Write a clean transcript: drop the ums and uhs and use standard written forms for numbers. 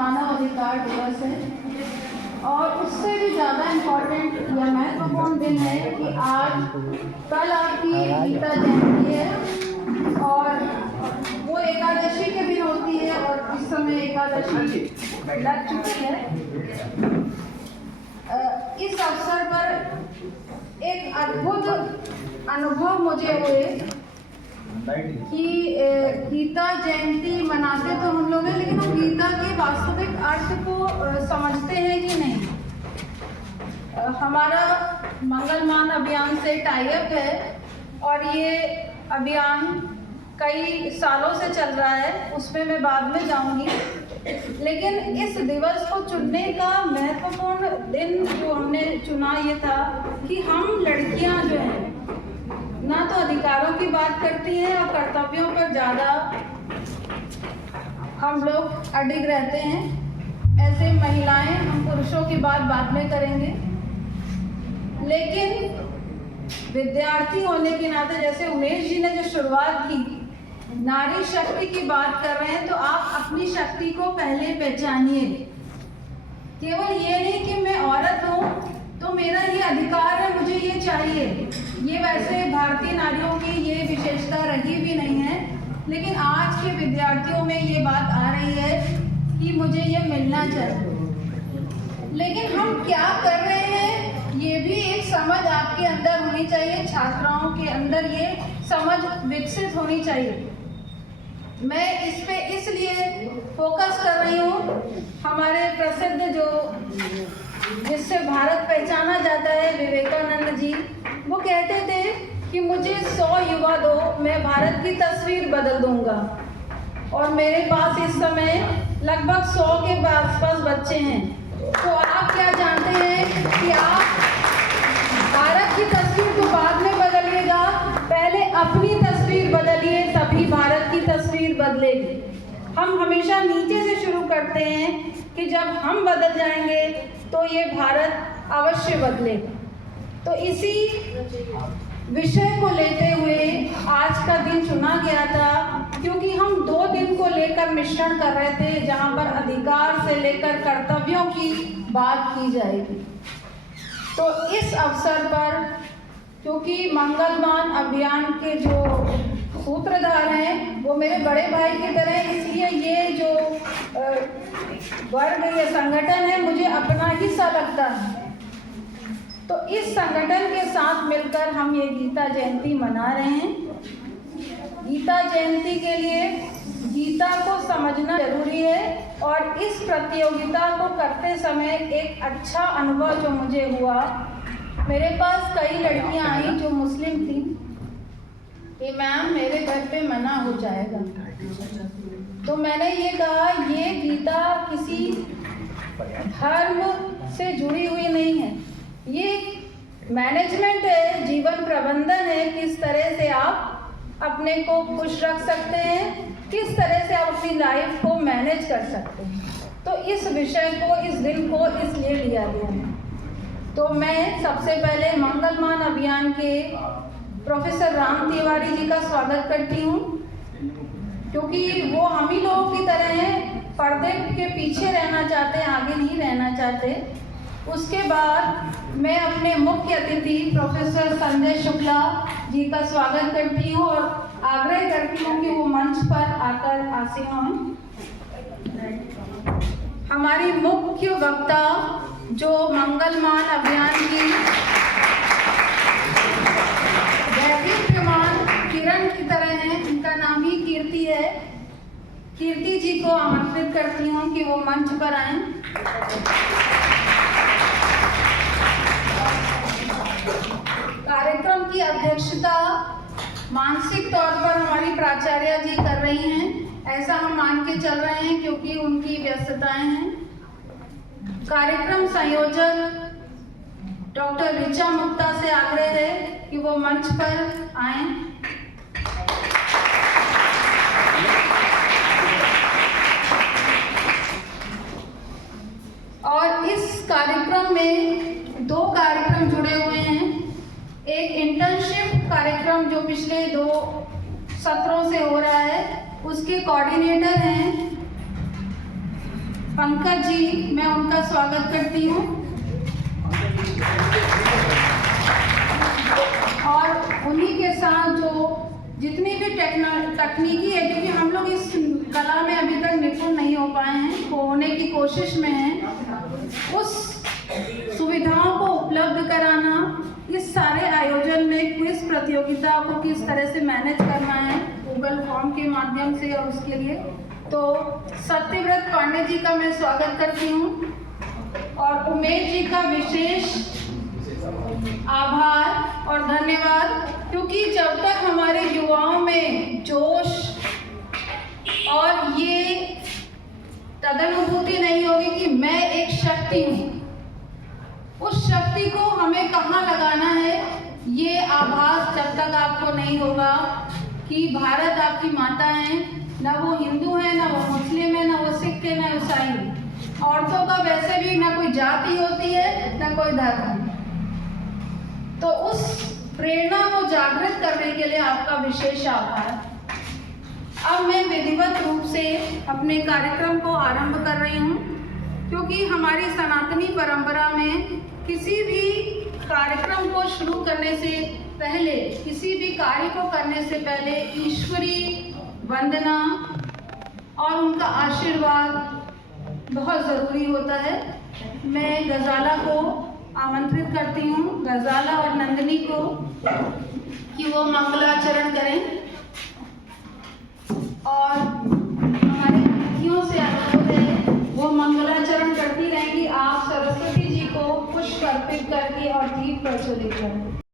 मानव अधिकार दिवस है और उससे भी ज़्यादा इम्पोर्टेंट या महत्वपूर्ण दिन है कि आज कल आपकी गीता जयंती है और वो एकादशी के दिन होती है और इस समय एकादशी लग चुकी है। इस अवसर पर एक अद्भुत अनुभव मुझे हुए कि गीता जयंती मनाते तो हम लोग हैं, लेकिन हम गीता के वास्तविक अर्थ को समझते हैं कि नहीं। हमारा मंगलमान अभियान से टाई अप है और ये अभियान कई सालों से चल रहा है, उसमें मैं बाद में जाऊंगी। लेकिन इस दिवस को चुनने का महत्वपूर्ण दिन जो हमने चुना ये था कि हम लड़कियां जो हैं ना तो अधिकारों की बात करती हैं और कर्तव्यों पर ज़्यादा हम लोग अडिग रहते हैं। ऐसे महिलाएं, हम पुरुषों की बात बाद में करेंगे, लेकिन विद्यार्थी होने के नाते जैसे उमेश जी ने जो शुरुआत की, नारी शक्ति की बात कर रहे हैं, तो आप अपनी शक्ति को पहले पहचानिए। केवल ये नहीं कि मैं औरत हूँ तो मेरा ये अधिकार है, मुझे ये चाहिए। ये वैसे भारतीय नारियों की ये विशेषता रही भी नहीं है, लेकिन आज के विद्यार्थियों में ये बात आ रही है कि मुझे ये मिलना चाहिए। लेकिन हम क्या कर रहे हैं ये भी एक समझ आपके अंदर होनी चाहिए, छात्राओं के अंदर ये समझ विकसित होनी चाहिए। मैं इस पे इसलिए फोकस कर रही हूँ, हमारे प्रसिद्ध जो जिससे भारत पहचाना जाता है विवेकानंद जी, वो कहते थे कि मुझे 100 युवा दो, मैं भारत की तस्वीर बदल दूंगा। और मेरे पास इस समय लगभग 100 के आसपास बच्चे हैं। तो आप क्या जानते हैं कि आप भारत की तस्वीर तो बाद में बदलिएगा, पहले अपनी तस्वीर बदलिए, तभी भारत की तस्वीर बदलेगी। हम हमेशा नीचे से शुरू करते हैं कि जब हम बदल जाएंगे तो ये भारत अवश्य बदलेगा। तो इसी विषय को लेते हुए आज का दिन चुना गया था, क्योंकि हम 2 दिन को लेकर मिश्रण कर रहे थे, जहां पर अधिकार से लेकर कर्तव्यों की बात की जाएगी। तो इस अवसर पर, क्योंकि मंगलमान अभियान के जो सूत्रधार हैं वो मेरे बड़े भाई की तरह, इसलिए ये जो वर्ग या संगठन है मुझे अपना ही सा लगता है। तो इस संगठन के साथ मिलकर हम ये गीता जयंती मना रहे हैं। गीता जयंती के लिए गीता को समझना जरूरी है और इस प्रतियोगिता को करते समय एक अच्छा अनुभव जो मुझे हुआ, मेरे पास कई लड़कियां आई जो मुस्लिम थी कि मैम मेरे घर पे मना हो जाएगा। तो मैंने ये कहा, ये गीता किसी धर्म से जुड़ी हुई नहीं है, ये मैनेजमेंट है, जीवन प्रबंधन है। किस तरह से आप अपने को खुश रख सकते हैं, किस तरह से आप अपनी लाइफ को मैनेज कर सकते हैं। तो इस विषय को, इस दिन को इसलिए लिया गया है। तो मैं सबसे पहले मंगलमान अभियान के प्रोफेसर राम तिवारी जी का स्वागत करती हूँ, क्योंकि वो हम ही लोगों की तरह हैं, पर्दे के पीछे रहना चाहते हैं, आगे नहीं रहना चाहते। उसके बाद मैं अपने मुख्य अतिथि प्रोफेसर संजय शुक्ला जी का स्वागत करती हूँ और आग्रह करती हूँ कि वो मंच पर आकर आसीन हों। हमारी मुख्य वक्ता जो मंगलमान अभियान की दैदीप्यमान किरण की तरह है, इनका नाम ही कीर्ति है। कीर्ति जी को आमंत्रित करती हूँ कि वो मंच पर आएं। कार्यक्रम की अध्यक्षता मानसिक तौर पर हमारी प्राचार्य जी कर रही हैं, ऐसा हम मान के चल रहे हैं क्योंकि उनकी व्यस्तताएं हैं। कार्यक्रम संयोजक डॉक्टर ऋचा मुक्ता से आग्रह है कि वो मंच पर आएं। और इस कार्यक्रम में 2 कार्यक्रम जुड़े हुए हैं। एक इंटर्नशिप कार्यक्रम जो पिछले 2 सत्रों से हो रहा है, उसके कोऑर्डिनेटर हैं पंकज जी, मैं उनका स्वागत करती हूँ। और उन्हीं के साथ जो जितनी भी तकनीकी है, क्योंकि हम लोग इस कला में अभी तक निपुण नहीं हो पाए हैं, वो होने की कोशिश में हैं, उस सुविधाओं को उपलब्ध कराना, इस सारे आयोजन में क्विज प्रतियोगिता को किस तरह से मैनेज करना है गूगल फॉर्म के माध्यम से, और उसके लिए तो सत्यव्रत पांडे जी का मैं स्वागत करती हूँ और उमेश जी का विशेष आभार और धन्यवाद, क्योंकि जब तक हमारे युवाओं में जोश और ये तदनुभूति नहीं होगी कि मैं एक शक्ति हूँ, उस शक्ति को हमें कहाँ लगाना है, ये आभास जब तक आपको नहीं होगा कि भारत आपकी माता है, ना वो हिंदू है, ना वो मुस्लिम है, ना वो सिख है, ना ईसाई। औरतों का वैसे भी ना कोई जाति होती है, ना कोई धर्म। तो उस प्रेरणा को जागृत करने के लिए आपका विशेष आभार। अब मैं विधिवत रूप से अपने कार्यक्रम को आरंभ कर रही हूँ, क्योंकि हमारी सनातनी परंपरा में किसी भी कार्यक्रम को शुरू करने से पहले, किसी भी कार्य को करने से पहले ईश्वरी वंदना और उनका आशीर्वाद बहुत ज़रूरी होता है। मैं गजाला को आमंत्रित करती हूँ, गजाला और नंदिनी को, कि वो मंगलाचरण करें और हमारे अतिथियों से अनुरोध है वो मंगलाचरण करती रहेंगी। आप सरस्वती जी को पुष्प अर्पित करके और दीप प्रज्वलित करें।